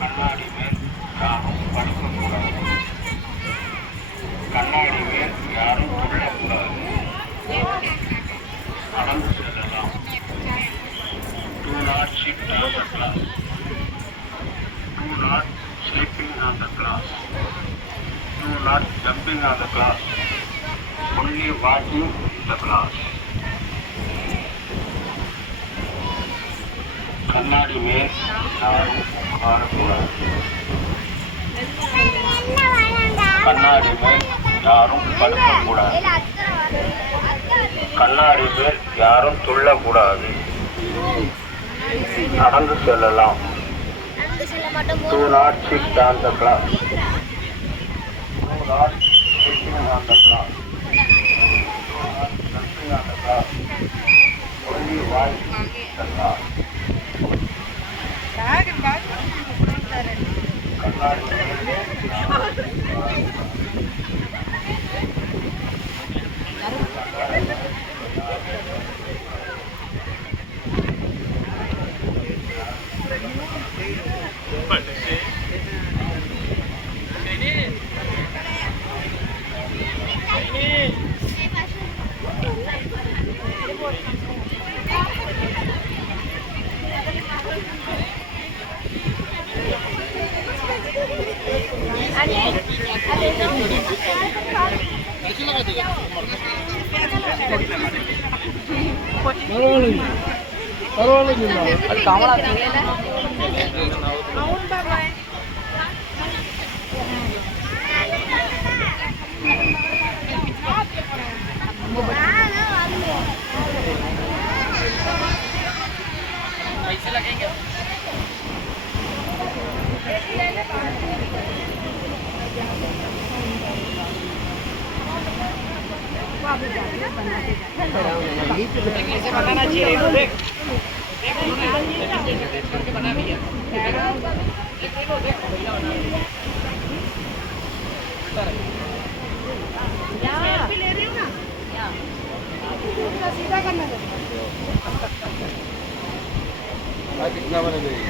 கண்ணாடி மேல் யாரும் படுக்கக்கூடாது. கண்ணாடி மேல் யாரும் துள்ளக்கூடாது. நடந்து செல்லலாம். Do not sit on the glass. Do not sleeping on the glass. Do not jumping on the glass. Only walking the glass. கண்ணாடி மேல் யாரும் உட்காரக்கூடாது. கண்ணாடி மேல் யாரும் படுக்கக்கூடாது. கண்ணாடி மேல் யாரும் துள்ளக்கூடாது. நடந்து செல்லலாம். Do not sit on the glass. Do not sitting on the glass. Do not jumping on the glass. Only walking the glass. கண்ணாடி पैसे लगेंगे. बनाना चाहिए. बना दिया. ले रही हूँ ना सीधा करना कितना बने देगी